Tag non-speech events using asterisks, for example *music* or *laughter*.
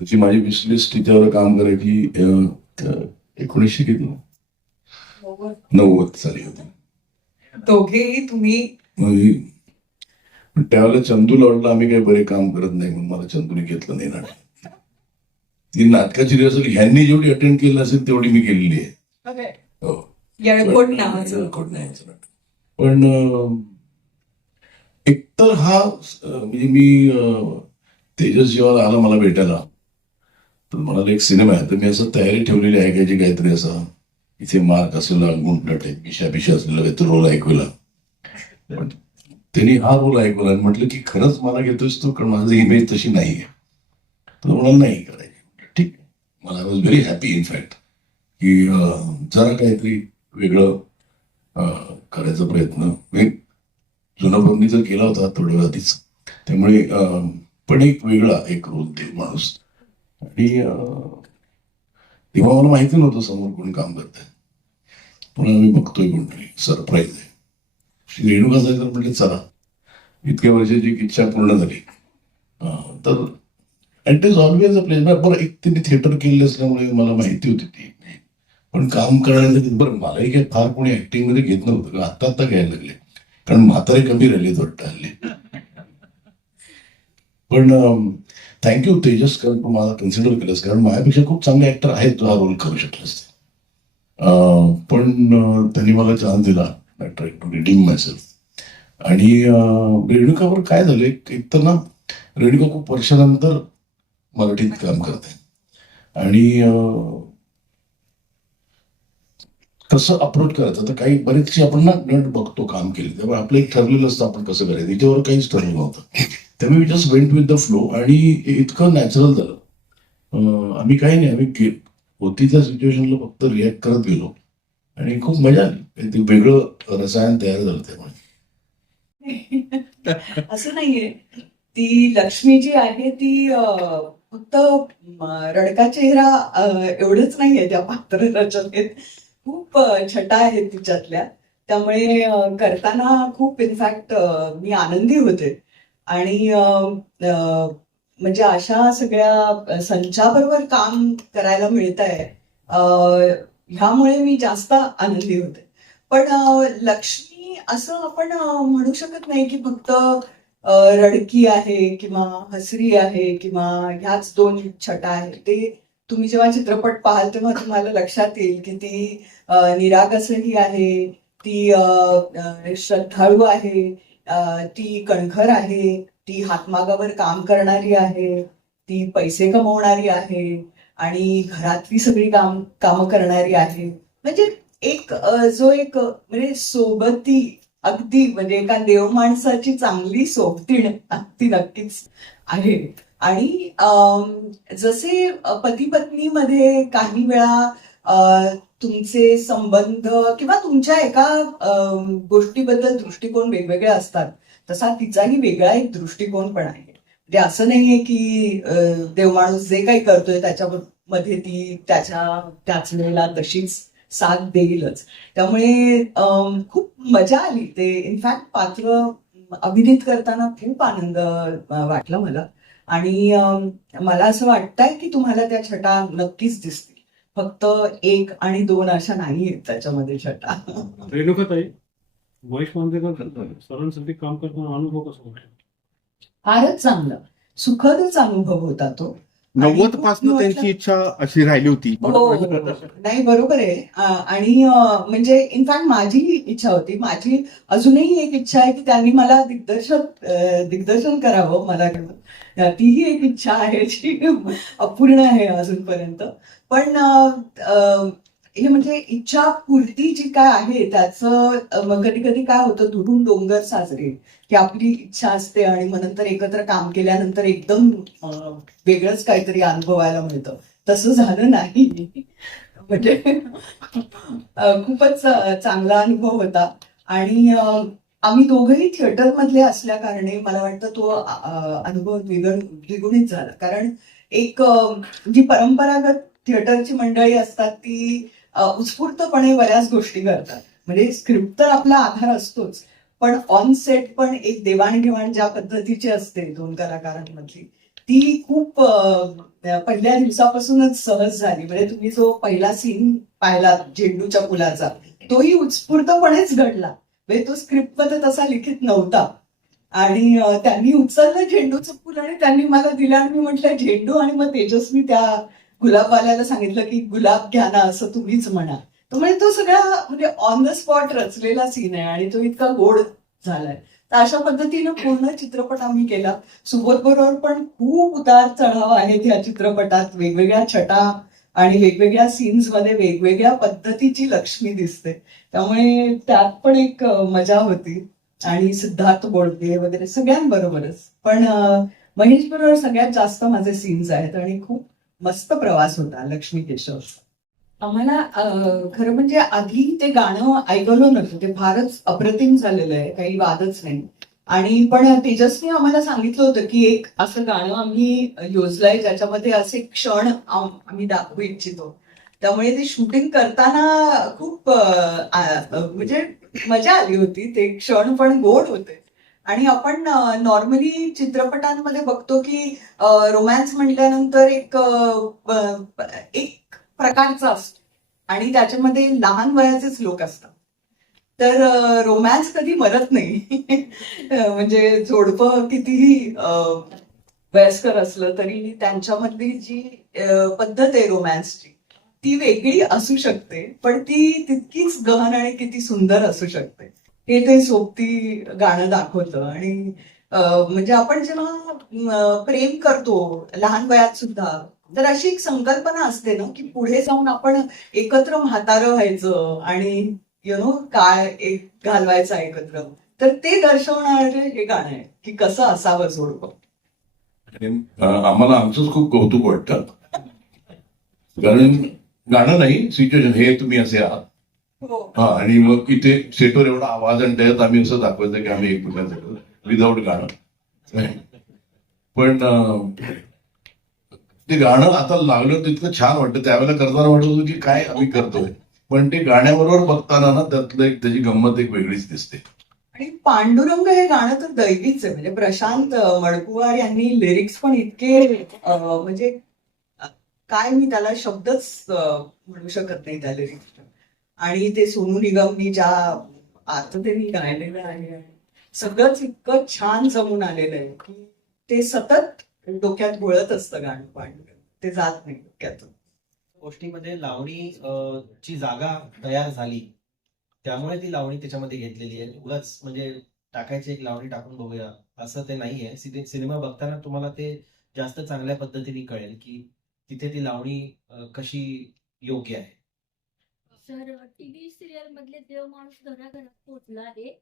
त्याची माझी विशलिस्ट तिच्यावर काम करायची एकोणीसशे किती? नव्वद साली होती. दोघेही तुम्ही म्हणजे त्यावेळेला चंदूला वाटलं आम्ही काही बरे काम करत नाही म्हणून मला चंदूने घेतलं नाही नाटक ती नाटकाची रिहर्सल ह्यांनी जेवढी अटेंड केली असेल तेवढी मी केलेली आहे. हो. नाटक. पण एकतर हा म्हणजे मी तेजस जेव्हा आला मला भेटायला. तर म्हणाला एक सिनेमा आहे. तर मी असं तयारी ठेवलेली आहे की काहीतरी असं इथे मार्क असलेला गुंड आहे पिशा पिशा असलेला काहीतरी रोल ऐकवला. पण त्यांनी हा रोल ऐकवला आणि म्हटलं की खरंच मला घेतोयस तू कारण माझी इमेज तशी नाही आहे तर म्हणाल नाही करायची ठीक मला मला वॉज व्हेरी हॅपी इनफॅक्ट की जरा काहीतरी वेगळं करायचा प्रयत्न. जुना जुना जर केला होता थोड्या वेळ आधीच त्यामुळे पण एक वेगळा एक रोल ते माणूस आणि तेव्हा मला माहिती नव्हतं समोर कोण काम करतंय पण आम्ही बघतोय कोणतरी सरप्राईज आहे. श्री रेणुका जायचं म्हटलं चला इतक्या वर्षाची एक इच्छा पूर्ण झाली. तर and is always a place बरं एक तिने थिएटर केलेलं असल्यामुळे मला माहिती होती ती. पण काम करण्यासाठी बरं मलाही काही फार कोणी ऍक्टिंगमध्ये घेत नव्हतं. का आता आता घ्यायला लागले. कारण म्हातारे कमी राहिले वाटतं हल्ली. पण थँक्यू तेजस कारण तू मला कन्सिडर केलंस. कारण माझ्यापेक्षा खूप चांगले ऍक्टर आहेत जो हा रोल करू शकले असते पण त्यांनी मला चान्स दिला ट्राय टू रिडीम मायसेल्फ आणि रेणुकावर काय झालं एक तर ना रेणुका खूप वर्षानंतर मराठीत काम करते. आणि कसं अप्रोच करायचं? तर काही बरेचशी आपण ना नट बघतो काम केले. त्यामुळे आपलं एक ठरलेलं असतं आपण कसं करायचं? याच्यावर काहीच ठरलं नव्हतं. त्यामुळे we just went with the flow आणि इतकं नॅचरल झालं. आम्ही काही नाही आम्ही गे- होती त्या सिच्युएशनला फक्त रिॲक्ट करत गेलो. आणि खूप मजा आली. ते वेगळं रसायन तयार झालं त्यामुळे. *laughs* असं नाहीये. ती लक्ष्मी जी आहे ती फक्त रडका चेहरा एवढंच नाहीये त्या पात्र रचनेत खूप छटा आहेत तिच्यातल्या. त्यामुळे करताना खूप इनफॅक्ट मी आनंदी होते. आणि म्हणजे अशा सगळ्या संचाबरोबर काम करायला मिळत आहे ह्यामुळे मी जास्त आनंदी होते. पण लक्ष्मी असं आपण म्हणू शकत नाही की फक्त रडकी आहे किंवा हसरी आहे किंवा ह्याच दोन छटा आहेत. ते तुम्ही जेव्हा चित्रपट पाहाल तेव्हा तुम्हाला लक्षात येईल की ती निरागसही आहे ती श्रद्धाळू आहे ती कणखर आहे ती हातमागावर काम करणारी आहे ती पैसे कमवणारी आहे आणि घरातली सगळी काम कामं करणारी आहे. म्हणजे एक जो एक म्हणजे सोबती अगदी म्हणजे एका देव माणसाची चांगली सोबतीण ती नक्कीच आहे. आणि जसे पती पत्नीमध्ये काही वेळा तुमचे संबंध किंवा तुमच्या एका गोष्टीबद्दल दृष्टिकोन वेगवेगळे असतात तसा तिचाही वेगळा एक दृष्टिकोन पण आहे. म्हणजे असं नाहीये की देव माणूस जे काही करतोय त्याच्या मध्ये ती त्याच्या त्याच वेळेला तशीच साथ देईलच. त्यामुळे खूप मजा आली. ते इनफॅक्ट पात्र अभिनीत करताना खूप आनंद वाटला मला. आणि मला असं वाटतंय की तुम्हाला त्या छटा नक्कीच दिसतील. फक्त एक आणि दोन अशा नाही आहेत त्याच्यामध्ये छटा. रेणुकाताई महेश मांजरेकर सरांसाठी काम करताना अनुभव कसा फारच चांगलं. सुखदच अनुभव होता तो. नव्वदपासून त्यांची इच्छा अशी राहिली होती. हो. नाही बरोबर आहे. आणि म्हणजे इनफॅक्ट माझी इच्छा होती. माझी अजूनही एक इच्छा आहे की त्यांनी मला दिग्दर्शन अं, दिग्दर्शन करावं मला तीही एक इच्छा आहे जी *laughs* अपूर्ण आहे अजूनपर्यंत. पण हे म्हणजे इच्छा पूर्ती जी काय आहे त्याचं कधी कधी काय होतं दुरून डोंगर साजरे की आपली इच्छा असते आणि मग नंतर एकत्र काम केल्यानंतर एकदम वेगळंच काहीतरी अनुभवायला मिळतं. तसं झालं नाही. म्हणजे खूपच चांगला अनुभव होता. आणि आम्ही दोघंही थिएटर मधले असल्या कारणे मला वाटतं तो अनुभव द्विगुण द्विगुणित झाला. कारण एक जी परंपरागत थिएटरची मंडळी असतात ती उत्स्फूर्तपणे बऱ्याच गोष्टी करतात म्हणजे स्क्रिप्ट तर आपला आधार असतोच पण ऑन सेट पण एक देवाणघेवाण ज्या पद्धतीची असते दोन कलाकारांमधली ती खूप पहिल्या दिवसापासूनच सहज झाली. म्हणजे तुम्ही जो पहिला सीन पाहिला झेंडूच्या फुलाचा तोही उत्स्फूर्तपणेच घडला. म्हणजे तो स्क्रिप्टमध्ये तसा लिखित नव्हता. आणि त्यांनी उचललं झेंडूचं फुल आणि त्यांनी मला दिलं आणि मी म्हटलं झेंडू आणि मग तेजस्वी त्या गुलाबवाल्याला सांगितलं की गुलाब घ्या ना असं तुम्हीच म्हणा तो म्हणजे तो सगळा म्हणजे ऑन द स्पॉट रचलेला सीन आहे आणि तो इतका गोड झालाय. तर अशा पद्धतीनं पूर्ण चित्रपट आम्ही केला. सुबोध बरोबर पण खूप उतार चढाव आहेत या चित्रपटात. वेगवेगळ्या छटा आणि वेगवेगळ्या सीन्समध्ये वेगवेगळ्या पद्धतीची लक्ष्मी दिसते. त्यामुळे त्यात पण एक मजा होती. आणि सिद्धार्थ बोडके वगैरे सगळ्यांबरोबरच. पण महेश बरोबर सगळ्यात जास्त माझे सीन्स आहेत आणि खूप मस्त प्रवास होता लक्ष्मी केशव. आम्हाला खरं म्हणजे आधी ते गाणं ऐकलो नव्हतं. ते फारच अप्रतिम झालेलं आहे काही वादच नाही. आणि पण तेजसने आम्हाला सांगितलं होतं की एक असं गाणं आम्ही योजलंय ज्याच्यामध्ये असे क्षण आम्ही दाखवू इच्छितो. त्यामुळे ते शूटिंग करताना खूप म्हणजे मजा आली होती. ते क्षण पण गोड होते. आणि आपण नॉर्मली चित्रपटांमध्ये बघतो की रोमॅन्स म्हटल्यानंतर एक एक प्रकारचा असतो. आणि त्याच्यामध्ये लहान वयाचेच लोक असतात. तर रोमॅन्स कधी मरत नाही. *laughs* म्हणजे जोडपं कितीही वयस्कर असलं तरी त्यांच्यामधली जी पद्धत आहे रोमॅन्सची ती वेगळी असू शकते. पण ती तितकीच गहन आणि किती सुंदर असू शकते. हे ते सोबती गाणं दाखवतं. आणि म्हणजे आपण जेव्हा प्रेम करतो लहान वयात सुद्धा तर अशी एक संकल्पना असते ना की पुढे जाऊन आपण एकत्र म्हातारं व्हायचं आणि यु नो काय एक घालवायचं एकत्र. तर ते दर्शवणारे हे गाणं आहे की कसं असावं जोडप. आम्हाला आमचंच खूप कौतुक वाटतं. कारण गाणं नाही सिच्युएशन हे तुम्ही असे आहात. हो. हा आणि मग इथे सेटवर एवढा आवाज आणि त्याच्यात आम्ही असं दाखवायचं की आम्ही एकमेकांचं विदाऊट गाणं. पण ते गाणं आता लागलं तितकं छान वाटतं. त्यावेळेला करताना वाटत होतं की काय आम्ही करतोय. पण ते गाण्याबरोबर बघताना ना त्यातलं एक त्याची गंमत एक वेगळीच दिसते. आणि पांडुरंग हे गाणं तर दैवीच आहे. म्हणजे प्रशांत मडकुवार यांनी लिरिक्स पण इतके म्हणजे काय मी त्याला शब्दच म्हणू शकत नाही त्या लिरिक्स आणि ते सोनू निगमनी ज्या आर्थतेने गायलेलं आहे सगळंच इतकं छान जमून आलेलं आहे की ते सतत डोक्यात घोळत असतं गाणं पांडुरंग ते जात नाही डोक्यातून. गोष्टीमध्ये लावणी ची जागा तयार झाली. त्यामुळे ती लावणी त्याच्यामध्ये घेतलेली आहे. उगाच म्हणजे टाकायची एक लावणी टाकून बघूया. असं ते नाहीये सिनेमा बघताना तुम्हाला ते जास्त चांगल्या पद्धतीने कळेल की तिथे ती लावणी कशी योग्य आहे. सर टीव्ही सिरियल मधले देव माणूस घराघरात पोहोचला आहे.